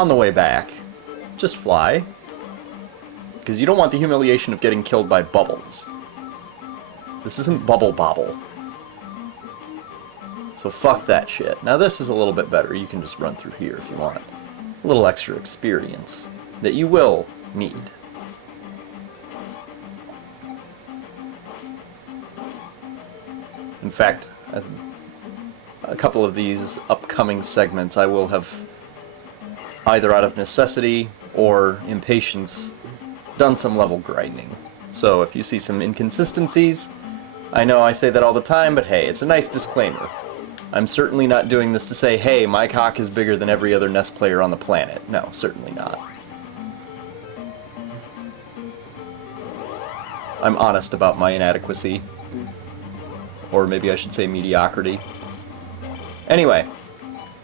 on the way back, just fly. Because you don't want the humiliation of getting killed by bubbles. This isn't Bubble Bobble. So fuck that shit. Now this is a little bit better. You can just run through here if you want. A little extra experience that you will need. In fact, a couple of these upcoming segments I will have, either out of necessity or impatience, done some level grinding. So if you see some inconsistencies, I know I say that all the time, but hey, it's a nice disclaimer. I'm certainly not doing this to say, hey, my cock is bigger than every other NES player on the planet. No, certainly not. I'm honest about my inadequacy. Or maybe I should say mediocrity. Anyway,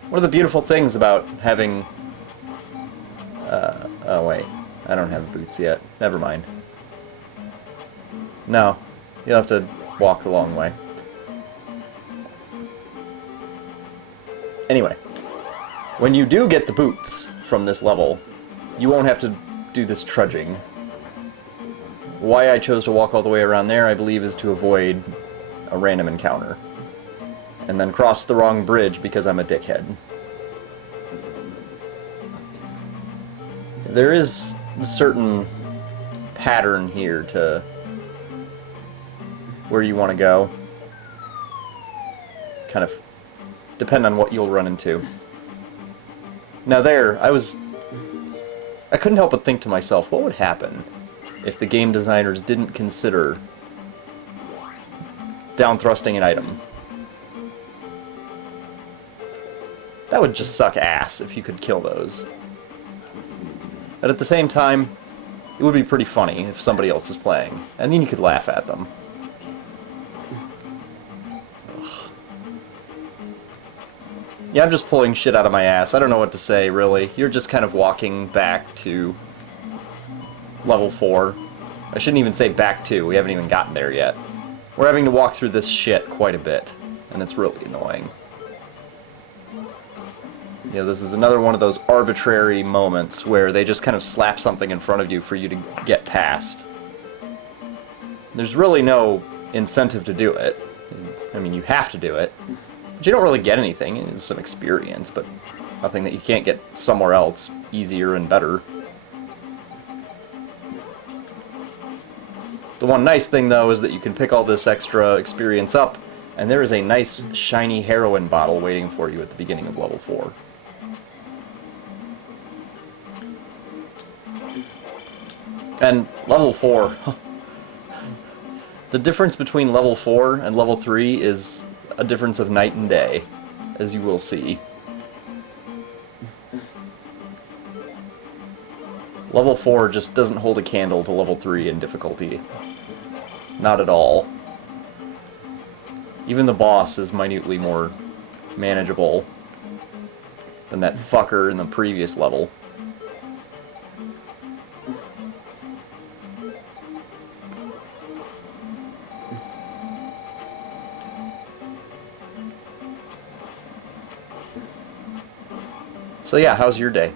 one of the beautiful things about having... oh wait, I don't have boots yet. Never mind. No, you'll have to walk the long way. Anyway, when you do get the boots from this level, you won't have to do this trudging. Why I chose to walk all the way around there, I believe, is to avoid a random encounter. And then cross the wrong bridge because I'm a dickhead. There is a certain pattern here to where you want to go. Kind of depend on what you'll run into. Now there, I couldn't help but think to myself, what would happen if the game designers didn't consider down thrusting an item? That would just suck ass if you could kill those. But at the same time, it would be pretty funny if somebody else is playing, and then you could laugh at them. Ugh. Yeah, I'm just pulling shit out of my ass. I don't know what to say, really. You're just kind of walking back to level 4. I shouldn't even say back to. We haven't even gotten there yet. We're having to walk through this shit quite a bit, and it's really annoying. You know, this is another one of those arbitrary moments where they just kind of slap something in front of you for you to get past. There's really no incentive to do it. I mean, you have to do it. But you don't really get anything. It's some experience, but nothing that you can't get somewhere else easier and better. The one nice thing, though, is that you can pick all this extra experience up, and there is a nice, shiny heroin bottle waiting for you at the beginning of level 4. And level 4... the difference between level 4 and level 3 is a difference of night and day, as you will see. Level 4 just doesn't hold a candle to level 3 in difficulty. Not at all. Even the boss is minutely more manageable than that fucker in the previous level. So yeah, how's your day?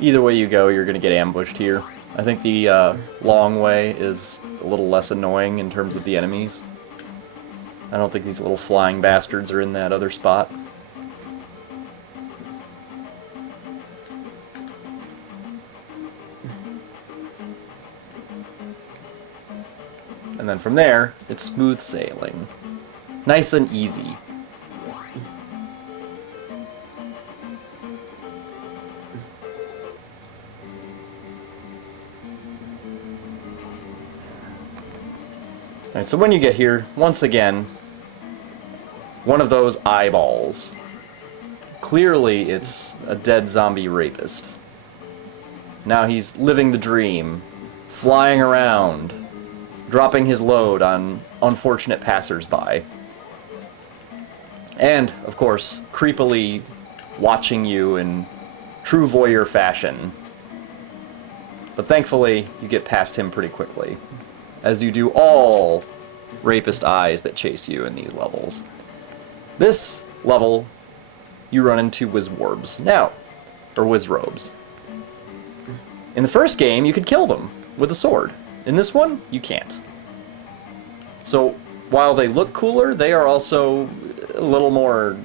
Either way you go, you're going to get ambushed here. I think the long way is a little less annoying in terms of the enemies. I don't think these little flying bastards are in that other spot. And then from there, it's smooth sailing. Nice and easy. Alright, so when you get here, once again, one of those eyeballs. Clearly it's a dead zombie rapist. Now he's living the dream, flying around, dropping his load on unfortunate passers-by. And, of course, creepily watching you in true voyeur fashion. But thankfully, you get past him pretty quickly, as you do all rapist eyes that chase you in these levels. This level, you run into Wizwarbs. Now, or Wizrobes. In the first game, you could kill them with a sword. In this one, you can't. So, while they look cooler, they are also a little more...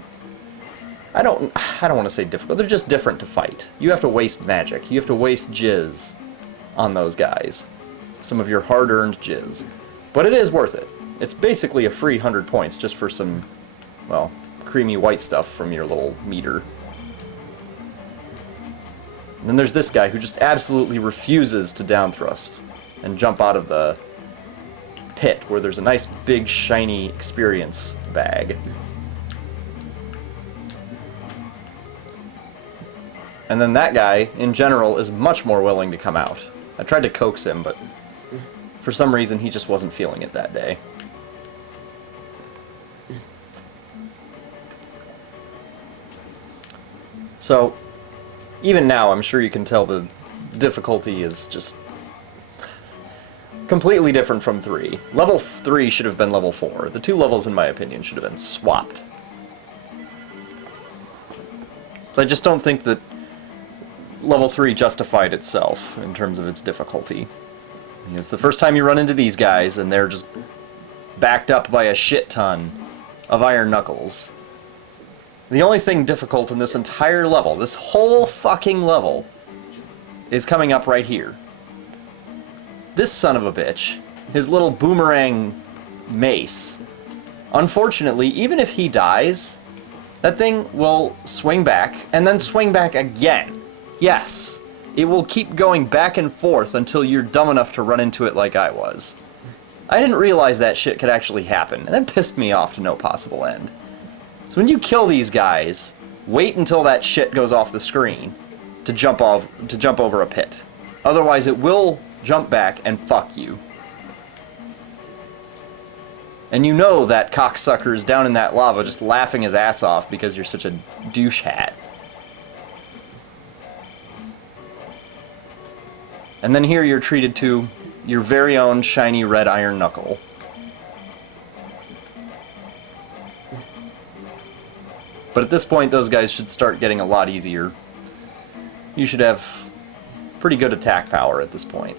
I don't want to say difficult. They're just different to fight. You have to waste magic. You have to waste jizz on those guys. Some of your hard-earned jizz. But it is worth it. It's basically a free 100 points just for some, well, creamy white stuff from your little meter. And then there's this guy who just absolutely refuses to down thrust and jump out of the pit where there's a nice big shiny experience bag. And then that guy, in general, is much more willing to come out. I tried to coax him, but for some reason he just wasn't feeling it that day. So, even now, I'm sure you can tell the difficulty is just completely different from 3. Level 3 should have been level 4. The two levels, in my opinion, should have been swapped. So I just don't think that level 3 justified itself in terms of its difficulty. It's the first time you run into these guys, and they're just backed up by a shit ton of iron knuckles. The only thing difficult in this entire level, this whole fucking level, is coming up right here. This son of a bitch, his little boomerang mace. Unfortunately, even if he dies, that thing will swing back, and then swing back again. Yes, it will keep going back and forth until you're dumb enough to run into it like I was. I didn't realize that shit could actually happen, and that pissed me off to no possible end. So when you kill these guys, wait until that shit goes off the screen to jump over a pit. Otherwise it will jump back and fuck you. And you know that cocksucker's down in that lava just laughing his ass off because you're such a douche hat. And then here you're treated to your very own shiny red iron knuckle. But at this point, those guys should start getting a lot easier. You should have pretty good attack power at this point.